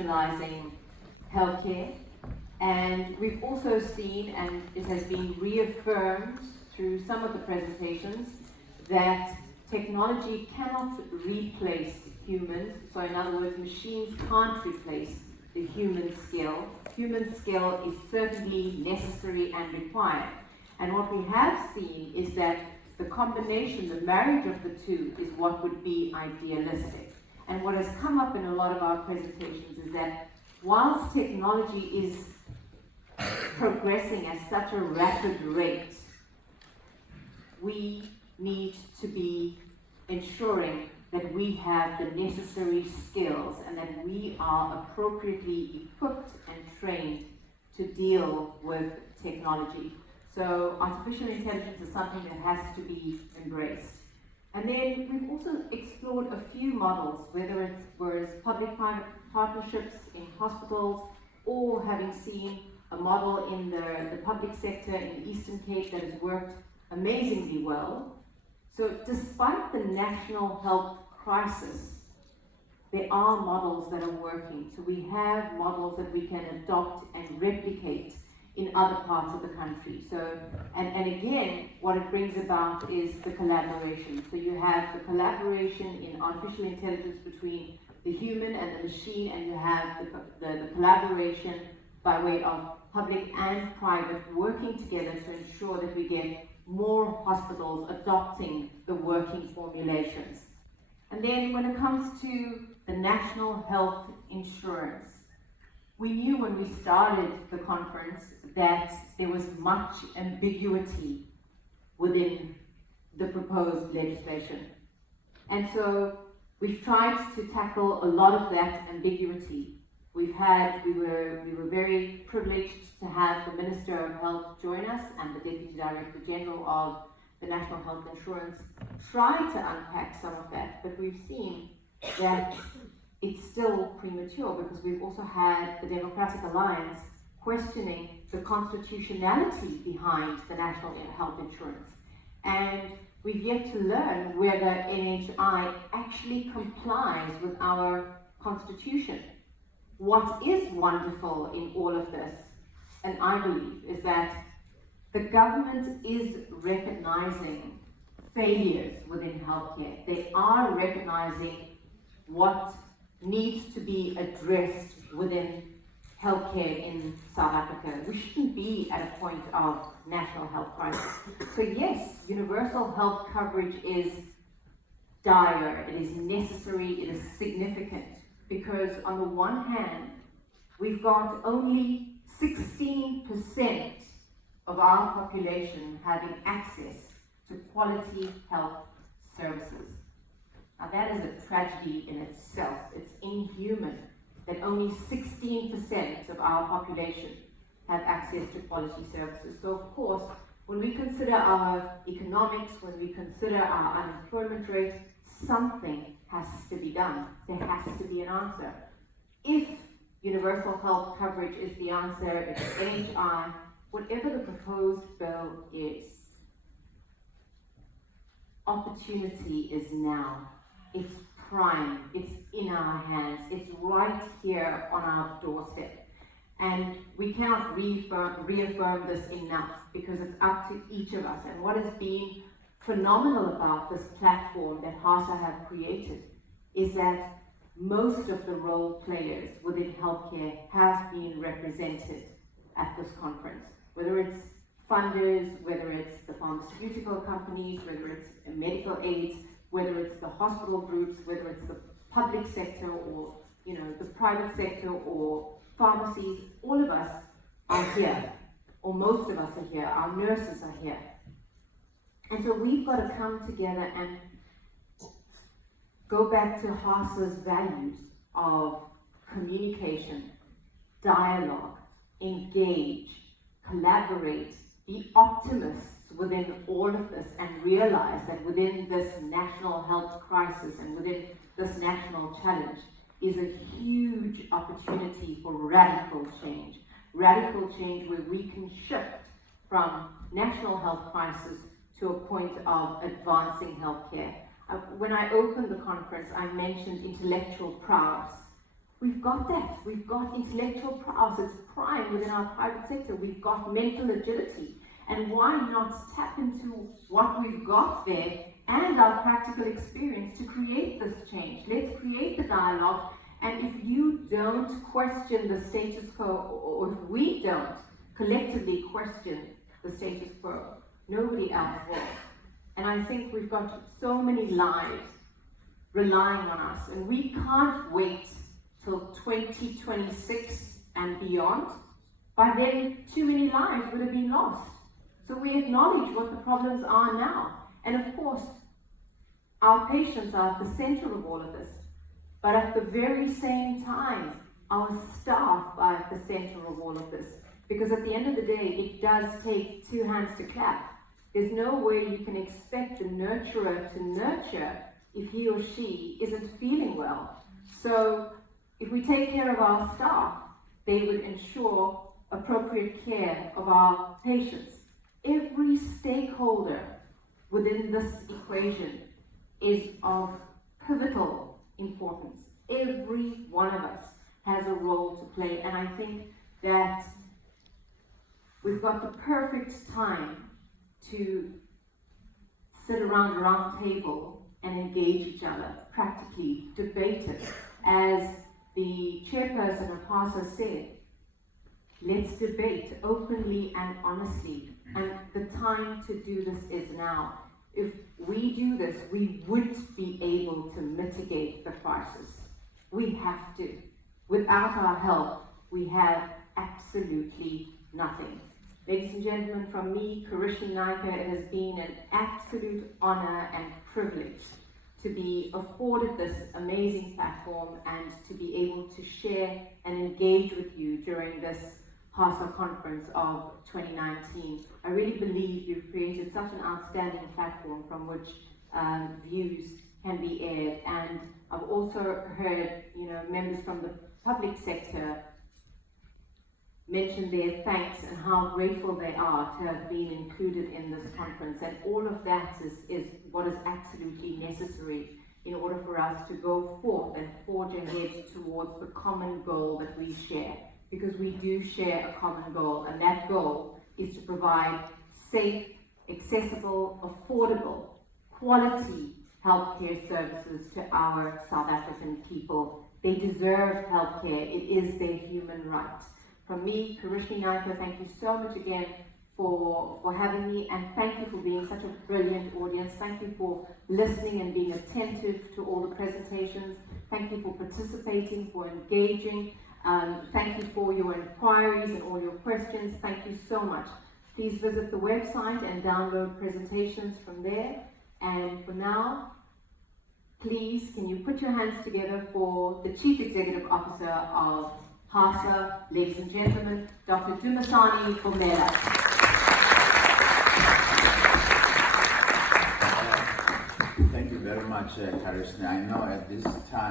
professionalizing healthcare. And we've also seen, and it has been reaffirmed through some of the presentations, that technology cannot replace humans. So in other words, machines can't replace the human skill. Human skill is certainly necessary and required. And what we have seen is that the combination, the marriage of the two, is what would be idealistic. And what has come up in a lot of our presentations is that whilst technology is progressing at such a rapid rate, we need to be ensuring that we have the necessary skills and that we are appropriately equipped and trained to deal with technology. So artificial intelligence is something that has to be embraced. And then we've also explored a few models, whether it was public-private partnerships in hospitals, or having seen a model in the public sector in the Eastern Cape that has worked amazingly well. So despite the national health crisis, there are models that are working. So we have models that we can adopt and replicate in other parts of the country. So, and again, what it brings about is the collaboration. So you have the collaboration in artificial intelligence between the human and the machine, and you have the collaboration by way of public and private working together to ensure that we get more hospitals adopting the working formulations. And then when it comes to the national health insurance, we knew when we started the conference that there was much ambiguity within the proposed legislation. And so we've tried to tackle a lot of that ambiguity. We were very privileged to have the Minister of Health join us and the Deputy Director General of the National Health Insurance try to unpack some of that, but we've seen that it's still premature because we've also had the Democratic Alliance questioning the constitutionality behind the National Health Insurance. And we've yet to learn whether NHI actually complies with our Constitution. What is wonderful in all of this, and I believe, is that the government is recognizing failures within healthcare. They are recognizing what needs to be addressed within healthcare in South Africa. We shouldn't be at a point of national health crisis. So yes, universal health coverage is dire, it is necessary, it is significant, because on the one hand, we've got only 16% of our population having access to quality health services. Now that is a tragedy in itself. It's inhuman that only 16% of our population have access to quality services. So of course, when we consider our economics, when we consider our unemployment rate, something has to be done. There has to be an answer. If universal health coverage is the answer, if NHI, whatever the proposed bill is, opportunity is now. It's prime, it's in our hands, it's right here on our doorstep. And we cannot reaffirm this enough because it's up to each of us. And what has been phenomenal about this platform that HASA have created is that most of the role players within healthcare have been represented at this conference, whether it's funders, whether it's the pharmaceutical companies, whether it's medical aids, whether it's the hospital groups, whether it's the public sector or the private sector or pharmacies. All of us are here, or most of us are here, our nurses are here. And so we've got to come together and go back to HASA's values of communication, dialogue, engage, collaborate, be optimists within all of this, and realize that within this national health crisis and within this national challenge is a huge opportunity for radical change where we can shift from national health crisis to a point of advancing healthcare. When I opened the conference, I mentioned intellectual prowess. We've got that. We've got intellectual prowess. It's prime within our private sector. We've got mental agility. And why not tap into what we've got there and our practical experience to create this change? Let's create the dialogue. And if you don't question the status quo, or if we don't collectively question the status quo, nobody else will. And I think we've got so many lives relying on us, and we can't wait till 2026 and beyond. By then, too many lives would have been lost. So we acknowledge what the problems are now. And of course, our patients are at the center of all of this. But at the very same time, our staff are at the center of all of this. Because at the end of the day, it does take two hands to clap. There's no way you can expect the nurturer to nurture if he or she isn't feeling well. So if we take care of our staff, they would ensure appropriate care of our patients. Every stakeholder within this equation is of pivotal importance. Every one of us has a role to play, and I think that we've got the perfect time to sit around a round table and engage each other, practically debate it. As the chairperson of HASA said, let's debate openly and honestly, and the time to do this is now. If we do this, we would be able to mitigate the crisis. We have to. Without our help, we have absolutely nothing. Ladies and gentlemen, from me, Kerishnie Naiker, it has been an absolute honor and privilege to be afforded this amazing platform and to be able to share and engage with you during this HASA conference of 2019. I really believe you've created such an outstanding platform from which views can be aired. And I've also heard, members from the public sector mention their thanks and how grateful they are to have been included in this conference. And all of that is what is absolutely necessary in order for us to go forth and forge ahead towards the common goal that we share. Because we do share a common goal, and that goal is to provide safe, accessible, affordable, quality healthcare services to our South African people. They deserve healthcare. It is their human right. From me, Kerishnie Naiker, thank you so much again for having me, and thank you for being such a brilliant audience. Thank you for listening and being attentive to all the presentations. Thank you for participating, for engaging. Thank you for your inquiries and all your questions. Thank you so much. Please visit the website and download presentations from there. And for now, please, can you put your hands together for the Chief Executive Officer of HASA, ladies and gentlemen, Dr. Dumasani Bomela. Thank you very much, Kerishnie. I know at this time